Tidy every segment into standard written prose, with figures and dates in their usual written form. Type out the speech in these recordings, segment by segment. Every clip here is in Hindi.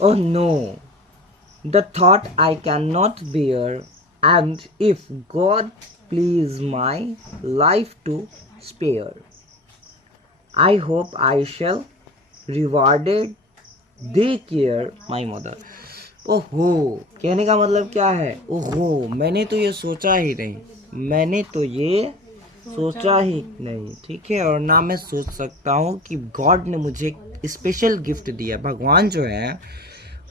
Oh no, the thought I cannot bear, and if God please my life to spare, I hope I shall rewarded they care my mother. ओहो, कहने का मतलब क्या है? ओहो, मैंने तो ये सोचा ही नहीं, मैंने तो ये सोचा ही नहीं, ठीक है। और ना मैं सोच सकता हूँ कि गॉड ने मुझे स्पेशल गिफ्ट दिया। भगवान जो है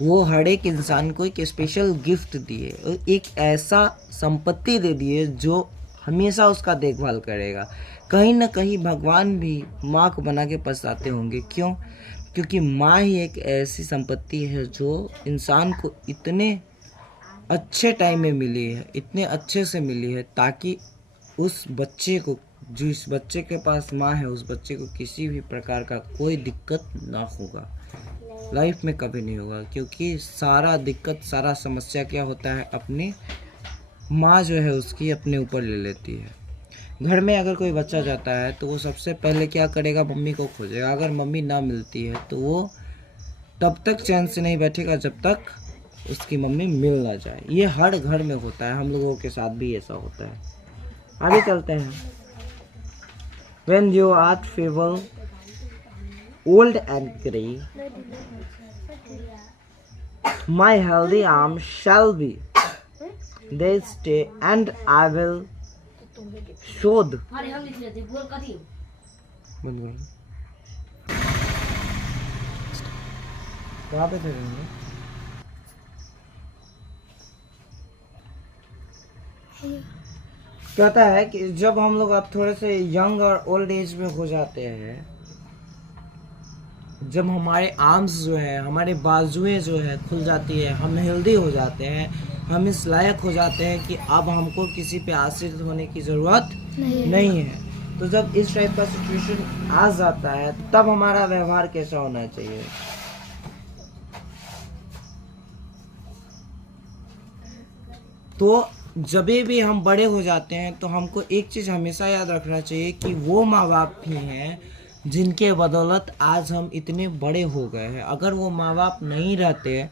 वो हर एक इंसान को एक स्पेशल गिफ्ट दिए और एक ऐसा संपत्ति दे दिए जो हमेशा उसका देखभाल करेगा। कहीं ना कहीं भगवान भी माँ को बना के पछताते होंगे। क्यों? क्योंकि माँ ही एक ऐसी संपत्ति है जो इंसान को इतने अच्छे टाइम में मिली है, इतने अच्छे से मिली है, ताकि उस बच्चे को, जिस बच्चे के पास माँ है, उस बच्चे को किसी भी प्रकार का कोई दिक्कत ना होगा, लाइफ में कभी नहीं होगा। क्योंकि सारा दिक्कत, सारा समस्या क्या होता है, अपनी माँ जो है उसकी अपने ऊपर ले लेती है। घर में अगर कोई बच्चा जाता है तो वो सबसे पहले क्या करेगा, मम्मी को खोजेगा। अगर मम्मी ना मिलती है तो वो तब तक चैन से नहीं बैठेगा जब तक उसकी मम्मी मिल ना जाए। ये हर घर में होता है, हम लोगों के साथ भी ऐसा होता है। आगे चलते हैं। When you are feeble, old and grey, my healthy arms shall be they stay, and I will शोध कहाँ पे थे रहेंगे? कहता है कि जब हम लोग अब थोड़े से यंग और ओल्ड एज में हो जाते हैं, जब हमारे आर्म्स जो है, हमारे बाजुएं जो है खुल जाती है, हम हेल्दी हो जाते हैं, हम इस लायक हो जाते हैं कि अब हमको किसी पे आश्रित होने की ज़रूरत नहीं है। तो जब इस टाइप का सिचुएशन आ जाता है तब हमारा व्यवहार कैसा होना चाहिए? तो जब भी हम बड़े हो जाते हैं तो हमको एक चीज़ हमेशा याद रखना चाहिए कि वो माँ बाप ही हैं जिनके बदौलत आज हम इतने बड़े हो गए हैं। अगर वो माँ बाप नहीं रहते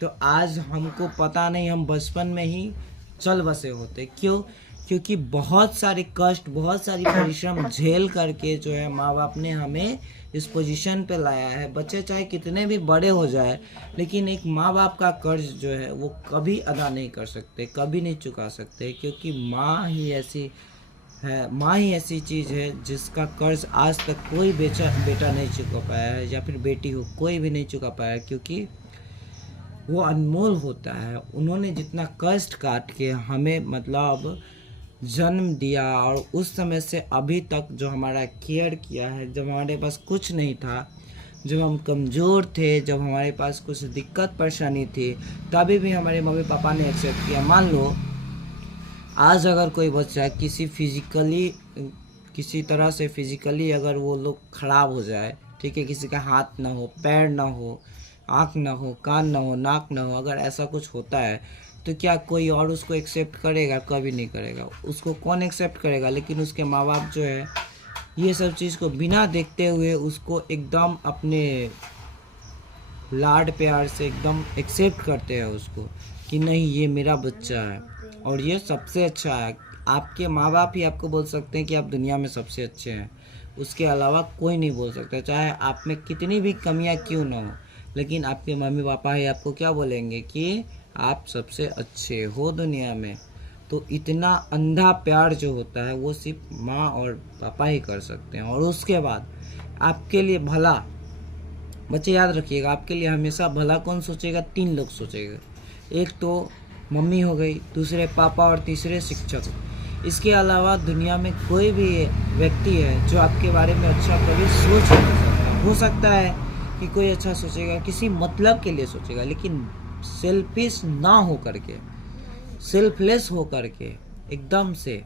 तो आज हमको पता नहीं, हम बचपन में ही चल बसे होते। क्यों? क्योंकि बहुत सारे कष्ट, बहुत सारी परिश्रम झेल करके जो है माँ बाप ने हमें इस पोजीशन पे लाया है। बच्चे चाहे कितने भी बड़े हो जाए, लेकिन एक माँ बाप का कर्ज जो है वो कभी अदा नहीं कर सकते, कभी नहीं चुका सकते। क्योंकि माँ ही ऐसी है, माँ ही ऐसी चीज़ है जिसका कर्ज आज तक कोई बेटा नहीं चुका पाया है, या फिर बेटी हो, कोई भी नहीं चुका पाया। क्योंकि वो अनमोल होता है। उन्होंने जितना कष्ट काट के हमें मतलब जन्म दिया, और उस समय से अभी तक जो हमारा केयर किया है, जब हमारे पास कुछ नहीं था, जब हम कमज़ोर थे, जब हमारे पास कुछ दिक्कत परेशानी थी, तभी भी हमारे मम्मी पापा ने एक्सेप्ट किया। मान लो आज अगर कोई बच्चा किसी तरह से फिजिकली अगर वो लोग ख़राब हो जाए, ठीक है, किसी का हाथ ना हो, पैर ना हो, आँख ना हो, कान ना हो, नाक ना हो, अगर ऐसा कुछ होता है तो क्या कोई और उसको एक्सेप्ट करेगा? कभी नहीं करेगा। उसको कौन एक्सेप्ट करेगा? लेकिन उसके माँ बाप जो है ये सब चीज़ को बिना देखते हुए उसको एकदम अपने लाड प्यार से एकदम एक्सेप्ट करते हैं उसको, कि नहीं ये मेरा बच्चा है और ये सबसे अच्छा है। आपके माँ बाप ही आपको बोल सकते हैं कि आप दुनिया में सबसे अच्छे हैं, उसके अलावा कोई नहीं बोल सकता। चाहे आप में कितनी भी कमियां क्यों ना हो, लेकिन आपके मम्मी पापा ही आपको क्या बोलेंगे कि आप सबसे अच्छे हो दुनिया में। तो इतना अंधा प्यार जो होता है वो सिर्फ माँ और पापा ही कर सकते हैं। और उसके बाद आपके लिए भला, बच्चे याद रखिएगा, आपके लिए हमेशा भला कौन सोचेगा? 3 लोग सोचेगा। एक तो मम्मी हो गई, दूसरे पापा, और तीसरे शिक्षक। इसके अलावा दुनिया में कोई भी व्यक्ति है जो आपके बारे में अच्छा कभी सोच नहीं सकता। हो सकता है कि कोई अच्छा सोचेगा, किसी मतलब के लिए सोचेगा, लेकिन सेल्फिश ना हो करके, सेल्फलेस हो करके, एकदम से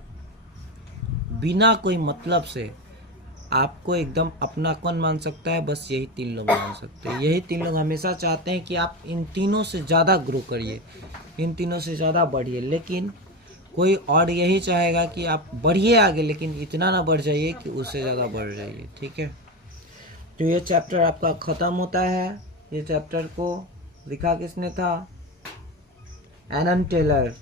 बिना कोई मतलब से आपको एकदम अपना कौन मान सकता है? बस यही 3 लोग मान सकते हैं। यही 3 लोग हमेशा चाहते हैं कि आप इन तीनों से ज़्यादा ग्रो करिए, इन तीनों से ज़्यादा बढ़िए। लेकिन कोई और यही चाहेगा कि आप बढ़िए आगे, लेकिन इतना ना बढ़ जाइए कि उससे ज़्यादा बढ़ जाइए। ठीक है, तो ये चैप्टर आपका ख़त्म होता है। ये चैप्टर को लिखा किसने था? Elon Taylor.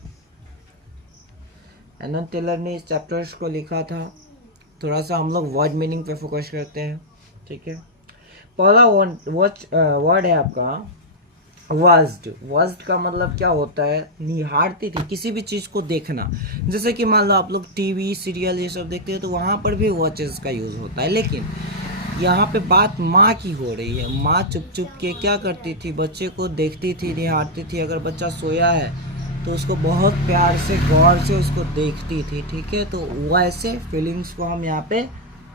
एलन टेलर ने इस चैप्टर्स को लिखा था। थोड़ा सा हम लोग वर्ड मीनिंग पे फोकस करते हैं, ठीक है। पहला वर्ड है आपका वाज्ड। वाज्ड का मतलब क्या होता है? निहारती थी, किसी भी चीज़ को देखना। जैसे कि मान लो आप लोग टीवी सीरियल ये सब देखते हैं तो वहाँ पर भी वॉचेस का यूज़ होता है, लेकिन यहाँ पे बात माँ की हो रही है। माँ चुप चुप के क्या करती थी? बच्चे को देखती थी, निहारती थी। अगर बच्चा सोया है तो उसको बहुत प्यार से गौर से उसको देखती थी, ठीक है। तो वैसे फीलिंग्स को हम यहाँ पे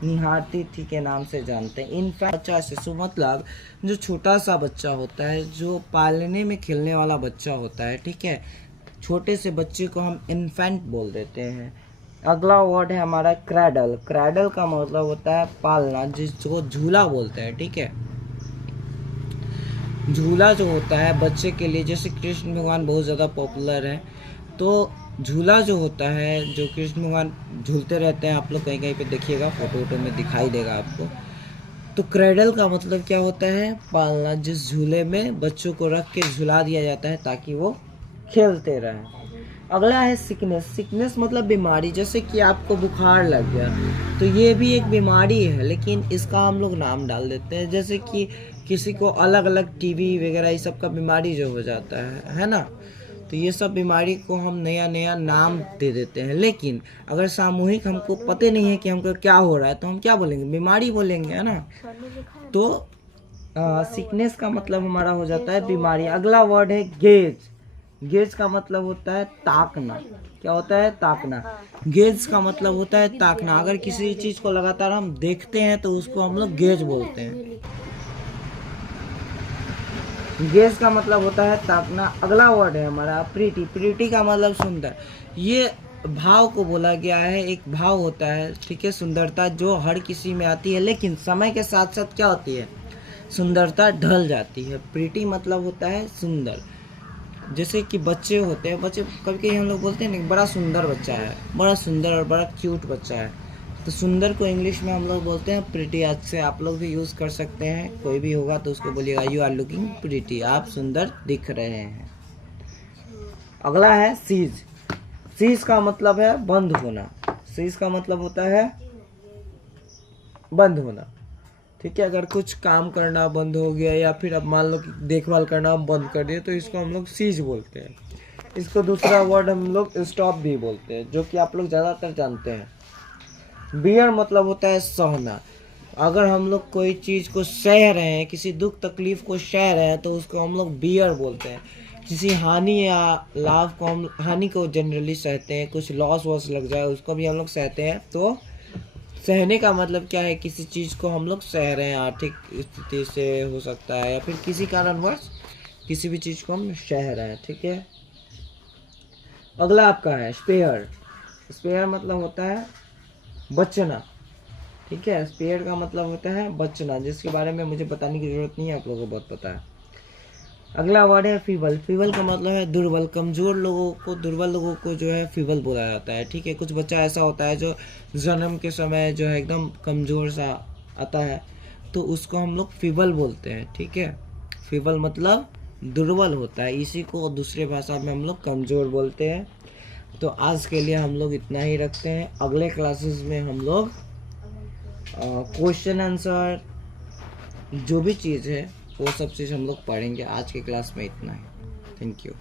निहारती थी के नाम से जानते हैं। इनफैक्ट बच्चा शिशु मतलब जो छोटा सा बच्चा होता है, जो पालने में खेलने वाला बच्चा होता है, ठीक है। छोटे से बच्चे को हम इन्फेंट बोल देते हैं। अगला वर्ड है हमारा क्रैडल। क्रैडल का मतलब होता है पालना, जिसको झूला बोलते हैं, ठीक है। झूला जो होता है बच्चे के लिए, जैसे कृष्ण भगवान बहुत ज़्यादा पॉपुलर है, तो झूला जो होता है, जो कृष्ण भगवान झूलते रहते हैं, आप लोग कहीं कहीं पे देखिएगा, फोटो वोटो में दिखाई देगा आपको। तो क्रेडल का मतलब क्या होता है? पालना, जिस झूले में बच्चों को रख के झुला दिया जाता है ताकि वो खेलते रहें। अगला है सिकनेस। सिकनेस मतलब बीमारी। जैसे कि आपको बुखार लग गया तो ये भी एक बीमारी है, लेकिन इसका हम लोग नाम डाल देते हैं। जैसे कि किसी को अलग अलग टीबी वगैरह ये सब का बीमारी जो हो जाता है ना, तो ये सब बीमारी को हम नया नया नाम दे देते हैं। लेकिन अगर सामूहिक हमको पता नहीं है कि हमको क्या हो रहा है तो हम क्या बोलेंगे? बीमारी बोलेंगे, है ना। तो सिकनेस का मतलब हमारा हो जाता है बीमारी। अगला वर्ड है गेज। गेज का मतलब होता है ताकना। क्या होता है? ताकना। गेज का मतलब होता है ताकना। अगर किसी चीज को लगातार हम देखते हैं तो उसको हम लोग गेज बोलते हैं। गेज का मतलब होता है ताकना। अगला वर्ड है हमारा प्रीटी। प्रीटी का मतलब सुंदर। ये भाव को बोला गया है। एक भाव होता है, ठीक है, सुंदरता, जो हर किसी में आती है, लेकिन समय के साथ साथ क्या होती है? सुंदरता ढल जाती है। प्रीटी मतलब होता है सुंदर। जैसे कि बच्चे होते हैं, बच्चे कभी कभी हम लोग बोलते हैं ना, बड़ा सुंदर बच्चा है, बड़ा सुंदर और बड़ा क्यूट बच्चा है। तो सुंदर को इंग्लिश में हम लोग बोलते हैं प्रिटी। आज से आप लोग भी यूज़ कर सकते हैं। कोई भी होगा तो उसको बोलिएगा यू आर लुकिंग प्रिटी, आप सुंदर दिख रहे हैं। अगला है सीज। सीज का मतलब है बंद होना। सीज का मतलब होता है बंद होना, ठीक है। अगर कुछ काम करना बंद हो गया या फिर अब मान लो कि देखभाल करना हम बंद कर दिए तो इसको हम लोग सीज बोलते हैं। इसको दूसरा वर्ड हम लोग स्टॉप भी बोलते हैं, जो कि आप लोग ज़्यादातर जानते हैं। बियर मतलब होता है सहना। अगर हम लोग कोई चीज़ को सह रहे हैं, किसी दुख तकलीफ को सह रहे हैं तो उसको हम लोग बियर बोलते हैं। किसी हानि या लाभ को हम हानि को जनरली सहते हैं। कुछ लॉस वॉस लग जाए उसको भी हम लोग सहते हैं। तो सहने का मतलब क्या है? किसी चीज़ को हम लोग सह रहे हैं, आर्थिक स्थिति से हो सकता है या फिर किसी कारणवश किसी भी चीज़ को हम सह रहे हैं, ठीक है। अगला आपका है स्पेयर। स्पेयर मतलब होता है बचना, ठीक है। स्पेयर का मतलब होता है बचना, जिसके बारे में मुझे बताने की जरूरत नहीं है, आप लोगों को बहुत पता है। अगला वर्ड है फीबल। फीबल का मतलब है दुर्बल, कमज़ोर लोगों को, दुर्बल लोगों को जो है फीबल बोला जाता है, ठीक है। कुछ बच्चा ऐसा होता है जो जन्म के समय जो है एकदम कमज़ोर सा आता है, तो उसको हम लोग फीबल बोलते हैं, ठीक है। फीबल मतलब दुर्बल होता है, इसी को दूसरे भाषा में हम लोग कमज़ोर बोलते हैं। तो आज के लिए हम लोग इतना ही रखते हैं। अगले क्लासेस में हम लोग क्वेश्चन आंसर जो भी चीज़ है वो सब चीज़ हम लोग पढ़ेंगे। आज के क्लास में इतना ही। Thank you.